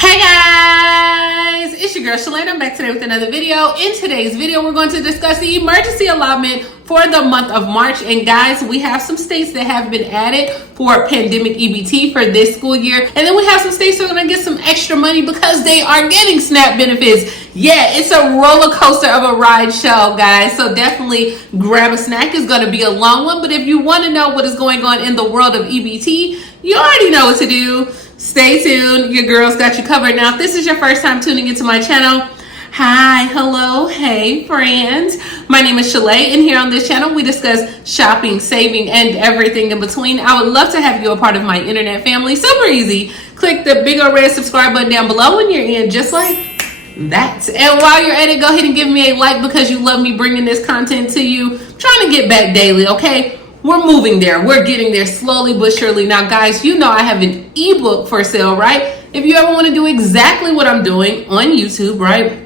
Hey guys, it's your girl Shalae. I'm back today with another video. In today's video, we're going to discuss the emergency allotment for the month of March. And guys, we have some states that have been added for pandemic EBT for this school year. And then we have some states that are going to get some extra money because they are getting SNAP benefits. Yeah, it's a roller coaster of a ride show, guys. So definitely grab a snack. It's going to be a long one. But if you want to know what is going on in the world of EBT, you already know what to do. Stay tuned. Your girl's got you covered. Now, if this is your first time tuning into my channel, hi, hello, hey, friends. My name is Shalae, and here on this channel, we discuss shopping, saving, and everything in between. I would love to have you a part of my internet family. Super easy. Click the big old red subscribe button down below when you're in, just like that. And while you're at it, go ahead and give me a like because you love me bringing this content to you. I'm trying to get back daily, okay? We're moving there. We're getting there slowly but surely. Now, guys, you know I have an ebook for sale, right? If you ever want to do exactly what I'm doing on YouTube, right?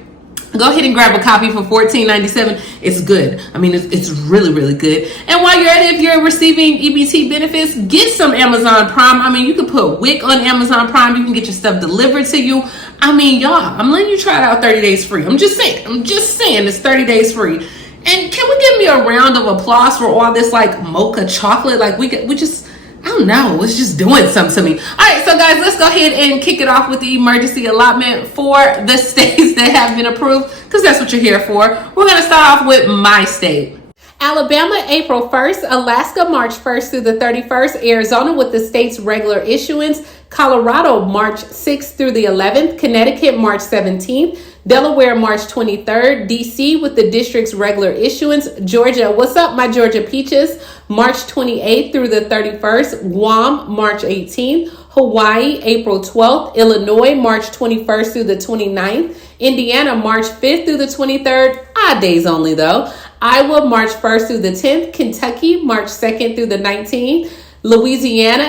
Go ahead and grab a copy for $14.97. It's good. I mean, it's really, really good. And while you're at it, if you're receiving EBT benefits, get some Amazon Prime. I mean, you can put WIC on Amazon Prime. You can get your stuff delivered to you. I mean, y'all, I'm letting you try it out 30 days free. I'm just saying it's 30 days free. And can we give me a round of applause for all this like mocha chocolate? Like we just, I don't know, it's just doing something to me. All right, so guys, let's go ahead and kick it off with the emergency allotment for the states that have been approved, because that's what you're here for. We're going to start off with my state. Alabama, April 1st, Alaska, March 1st through the 31st, Arizona with the state's regular issuance, Colorado, March 6th through the 11th, Connecticut, March 17th, Delaware, March 23rd, DC with the district's regular issuance, Georgia, what's up, my Georgia peaches, March 28th through the 31st, Guam, March 18th, Hawaii, April 12th, Illinois, March 21st through the 29th, Indiana, March 5th through the 23rd, odd days only though, Iowa, March 1st through the 10th, Kentucky, March 2nd through the 19th, Louisiana,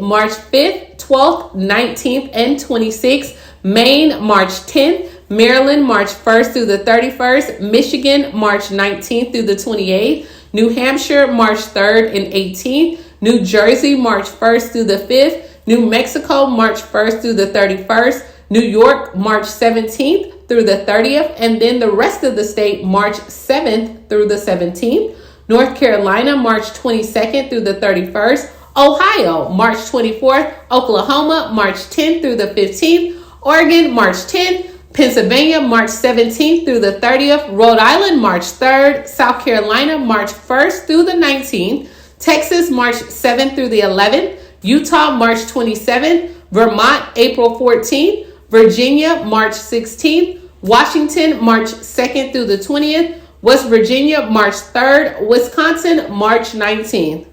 March 5th, 12th, 19th, and 26th, Maine, March 10th, Maryland, March 1st through the 31st, Michigan, March 19th through the 28th, New Hampshire, March 3rd and 18th, New Jersey, March 1st through the 5th, New Mexico, March 1st through the 31st, New York, March 17th through the 30th, and then the rest of the state, March 7th through the 17th, North Carolina, March 22nd through the 31st, Ohio, March 24th, Oklahoma, March 10th through the 15th, Oregon, March 10th, Pennsylvania, March 17th through the 30th, Rhode Island, March 3rd, South Carolina, March 1st through the 19th, Texas, March 7th through the 11th, Utah, March 27th, Vermont, April 14th, Virginia, March 16th, Washington, March 2nd through the 20th, West Virginia, March 3rd, Wisconsin, March 19th.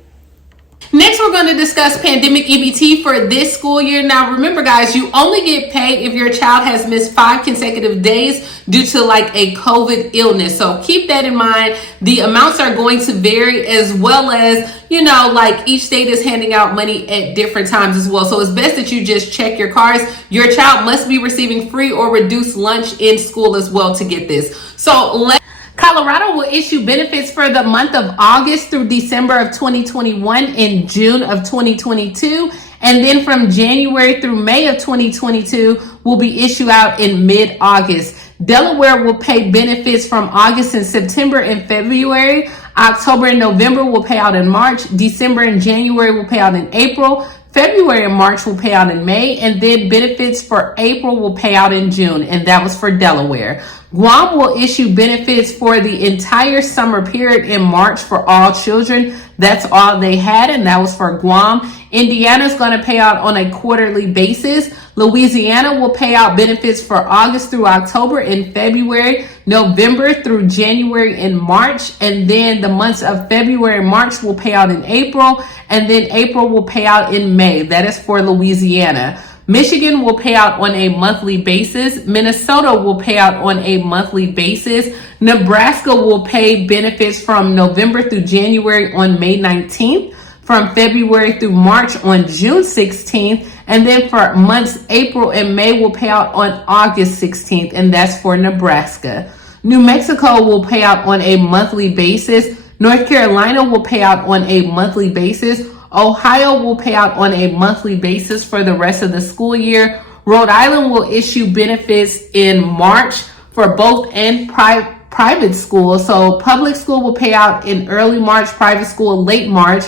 Next, we're going to discuss pandemic EBT for this school year. Now, remember, guys, you only get paid if your child has missed 5 consecutive days due to like a COVID illness. So keep that in mind. The amounts are going to vary, as well as, you know, like each state is handing out money at different times as well. So it's best that you just check your cards. Your child must be receiving free or reduced lunch in school as well to get this. So Colorado will issue benefits for the month of August through December of 2021 and June of 2022. And then from January through May of 2022 will be issued out in mid-August. Delaware will pay benefits from August and September and February. October and November will pay out in March. December and January will pay out in April. February and March will pay out in May, and then benefits for April will pay out in June, and that was for Delaware. Guam will issue benefits for the entire summer period in March for all children. That's all they had, and that was for Guam. Indiana's going to pay out on a quarterly basis. Louisiana will pay out benefits for August through October and February, November through January and March, and then the months of February and March will pay out in April, and then April will pay out in May. That is for Louisiana. Michigan will pay out on a monthly basis. Minnesota will pay out on a monthly basis. Nebraska will pay benefits from November through January on May 19th, from February through March on June 16th, and then for months April and May will pay out on August 16th, and that's for Nebraska. New Mexico will pay out on a monthly basis. North Carolina will pay out on a monthly basis. Ohio will pay out on a monthly basis for the rest of the school year. Rhode Island will issue benefits in March for both and private schools. So public school will pay out in early March, private school late March.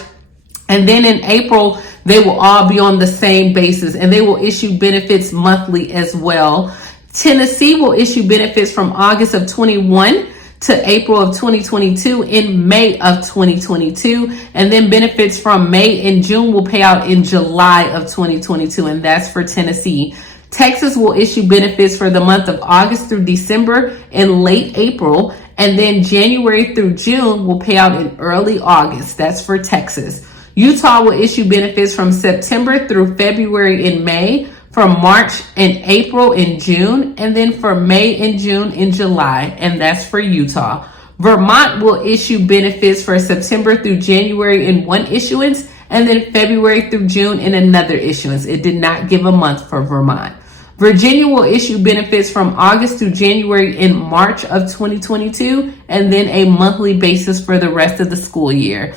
And then in April, they will all be on the same basis, and they will issue benefits monthly as well. Tennessee will issue benefits from August of 21 to April of 2022 in May of 2022. And then benefits from May and June will pay out in July of 2022. And that's for Tennessee. Texas will issue benefits for the month of August through December and late April. And then January through June will pay out in early August. That's for Texas. Utah will issue benefits from September through February in May, from March and April in June, and then for May and June in July, and that's for Utah. Vermont will issue benefits for September through January in one issuance, and then February through June in another issuance. It did not give a month for Vermont. Virginia will issue benefits from August through January in March of 2022, and then a monthly basis for the rest of the school year.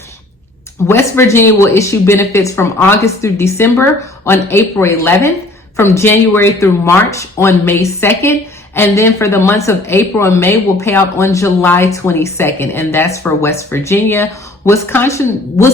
West Virginia will issue benefits from August through December on April 11th, from January through March on May 2nd, and then for the months of April and May will pay out on July 22nd, and that's for West Virginia. Wisconsin will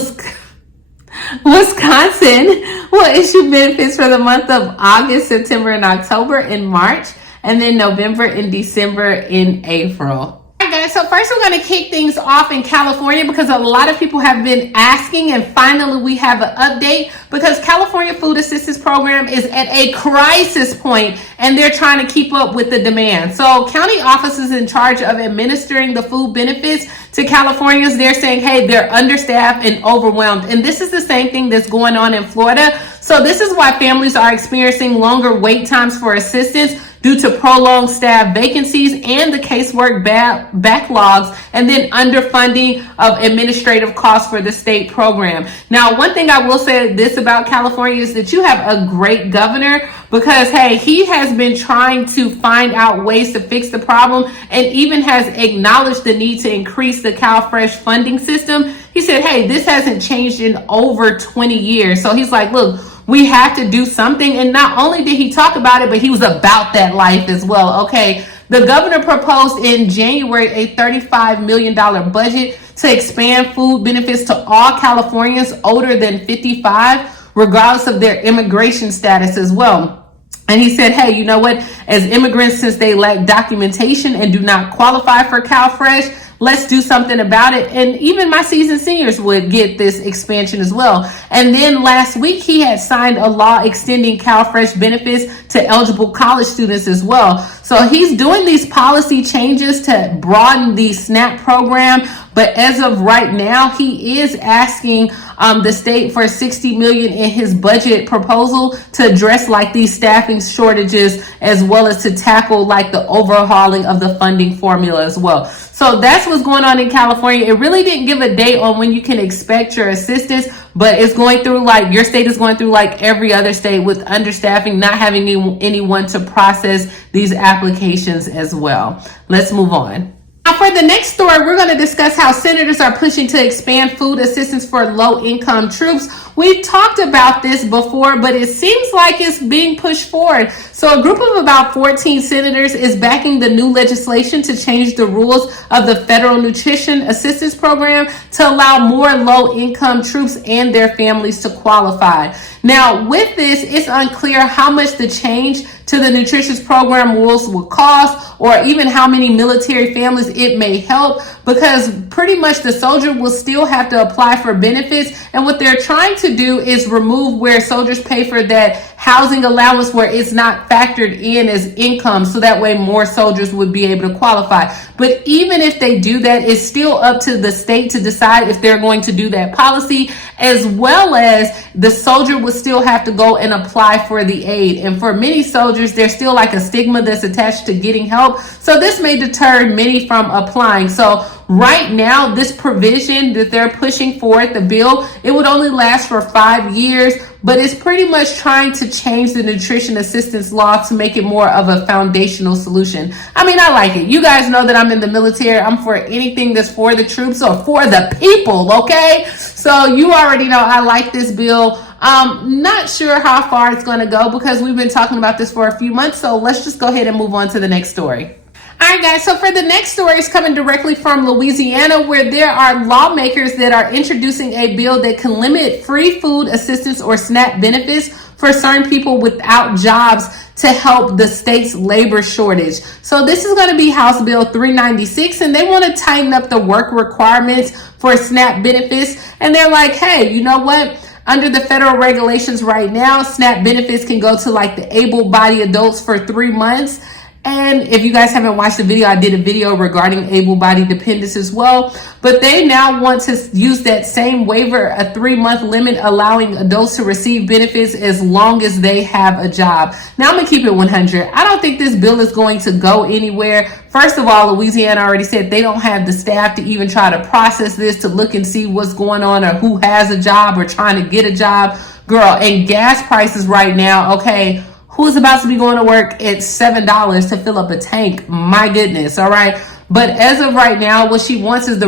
issue benefits for the month of August, September, and October in March, and then November and December in April. Guys, so first we're going to kick things off in California because a lot of people have been asking, and finally we have an update because California Food Assistance Program is at a crisis point and they're trying to keep up with the demand. So county offices in charge of administering the food benefits to Californians, they're saying, hey, they're understaffed and overwhelmed. And this is the same thing that's going on in Florida. So this is why families are experiencing longer wait times for assistance due to prolonged staff vacancies and the casework backlogs, and then underfunding of administrative costs for the state program. Now, one thing I will say this about California is that you have a great governor because, hey, he has been trying to find out ways to fix the problem and even has acknowledged the need to increase the CalFresh funding system. He said, hey, this hasn't changed in over 20 years. So he's like, look, we have to do something. And not only did he talk about it, but he was about that life as well. Okay, the governor proposed in January a $35 million budget to expand food benefits to all Californians older than 55, regardless of their immigration status as well. And he said, hey, you know what? As immigrants, since they lack documentation and do not qualify for CalFresh, let's do something about it. And even my seasoned seniors would get this expansion as well. And then last week, he had signed a law extending CalFresh benefits to eligible college students as well. So he's doing these policy changes to broaden the SNAP program. But as of right now, he is asking the state for $60 million in his budget proposal to address like these staffing shortages, as well as to tackle like the overhauling of the funding formula as well. So that's what's going on in California. It really didn't give a date on when you can expect your assistance, but it's going through like your state is going through like every other state with understaffing, not having anyone to process these applications as well. Let's move on. Now for the next story, we're going to discuss how senators are pushing to expand food assistance for low-income troops. We've talked about this before, but it seems like it's being pushed forward. So a group of about 14 senators is backing the new legislation to change the rules of the Federal Nutrition Assistance Program to allow more low-income troops and their families to qualify. Now, with this, it's unclear how much the change to the nutritious program rules will cost, or even how many military families it may help, because pretty much the soldier will still have to apply for benefits. And what they're trying to do is remove where soldiers pay for that housing allowance where it's not factored in as income, so that way more soldiers would be able to qualify. But even if they do that, it's still up to the state to decide if they're going to do that policy, as well as the soldier would still have to go and apply for the aid. And for many soldiers, there's still like a stigma that's attached to getting help. So this may deter many from applying. So right now, this provision that they're pushing forward, the bill, it would only last for 5 years, but it's pretty much trying to change the nutrition assistance law to make it more of a foundational solution. I mean, I like it. You guys know that I'm in the military. I'm for anything that's for the troops or for the people, okay? So you already know I like this bill. Not sure how far it's going to go because we've been talking about this for a few months. So let's just go ahead and move on to the next story. All right, guys, so for the next story, it's coming directly from Louisiana, where there are lawmakers that are introducing a bill that can limit free food assistance or SNAP benefits for certain people without jobs to help the state's labor shortage. So this is going to be House Bill 396, and they want to tighten up the work requirements for SNAP benefits. And they're like, hey, you know what? Under the federal regulations right now, SNAP benefits can go to like the able-bodied adults for 3 months. And if you guys haven't watched the video, I did a video regarding able-bodied dependents as well. But they now want to use that same waiver, a 3-month limit, allowing adults to receive benefits as long as they have a job. Now, I'm going to keep it 100. I don't think this bill is going to go anywhere. First of all, Louisiana already said they don't have the staff to even try to process this, to look and see what's going on or who has a job or trying to get a job. Girl, and gas prices right now, okay, who's about to be going to work at $7 to fill up a tank? My goodness, all right? But as of right now, what she wants is the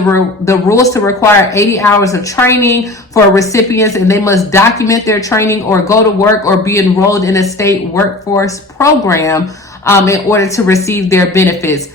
rules to require 80 hours of training for recipients, and they must document their training or go to work or be enrolled in a state workforce program in order to receive their benefits.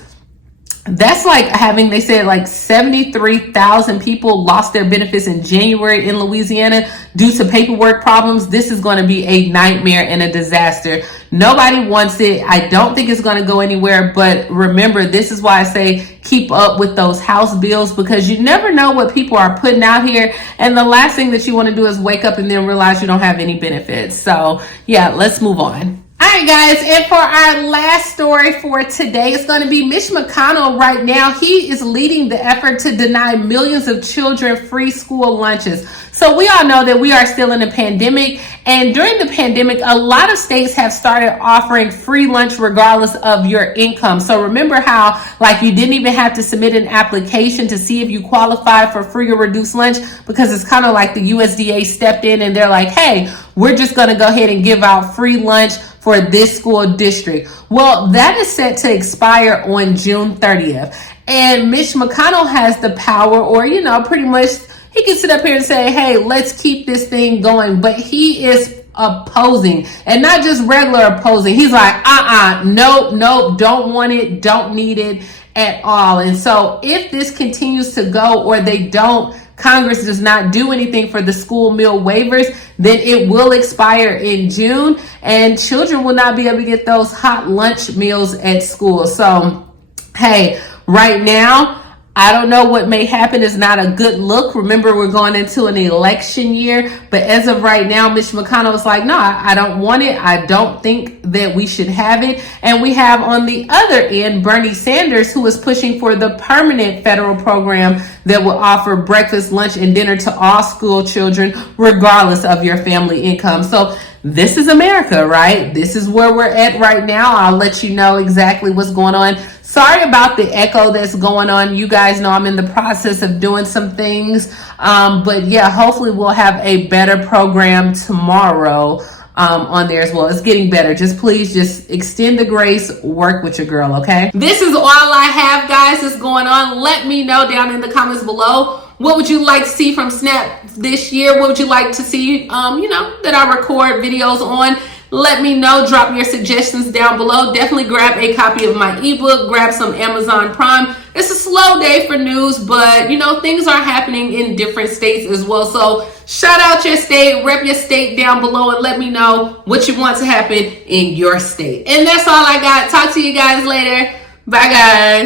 That's like having, they said like 73,000 people lost their benefits in January in Louisiana due to paperwork problems. This is going to be a nightmare and a disaster. Nobody wants it. I don't think it's going to go anywhere. But remember, this is why I say keep up with those House bills, because you never know what people are putting out here. And the last thing that you want to do is wake up and then realize you don't have any benefits. So yeah, let's move on. All right, guys, and for our last story for today, it's going to be Mitch McConnell. Right now, he is leading the effort to deny millions of children free school lunches. So we all know that we are still in a pandemic, and during the pandemic, a lot of states have started offering free lunch regardless of your income. So remember how, like, you didn't even have to submit an application to see if you qualify for free or reduced lunch, because it's kind of like the USDA stepped in and they're like, hey, we're just going to go ahead and give out free lunch for this school district. Well, that is set to expire on June 30th. And Mitch McConnell has the power, or, you know, pretty much he can sit up here and say, hey, let's keep this thing going. But he is opposing, and not just regular opposing. He's like, nope, don't want it, don't need it at all. And so if this continues to go, or they don't, Congress does not do anything for the school meal waivers, then it will expire in June, and children will not be able to get those hot lunch meals at school. So, hey, right now, I don't know what may happen. Is not a good look. Remember, we're going into an election year. But as of right now, Mitch McConnell is like, no, I don't want it. I don't think that we should have it. And we have on the other end, Bernie Sanders, who is pushing for the permanent federal program that will offer breakfast, lunch, and dinner to all school children, regardless of your family income. So this is America, right? This is where we're at right now. I'll let you know exactly what's going on. Sorry about the echo that's going on. You guys know I'm in the process of doing some things. But yeah, hopefully we'll have a better program tomorrow on there as well. It's getting better. Please extend the grace, work with your girl, okay? This is all I have, guys, that's going on. Let me know down in the comments below. What would you like to see from Snap this year? What would you like to see, that I record videos on? Let me know. Drop your suggestions down below. Definitely grab a copy of my ebook. Grab some Amazon Prime. It's a slow day for news, but, things are happening in different states as well. So shout out your state, rep your state down below, and let me know what you want to happen in your state. And that's all I got. Talk to you guys later. Bye, guys.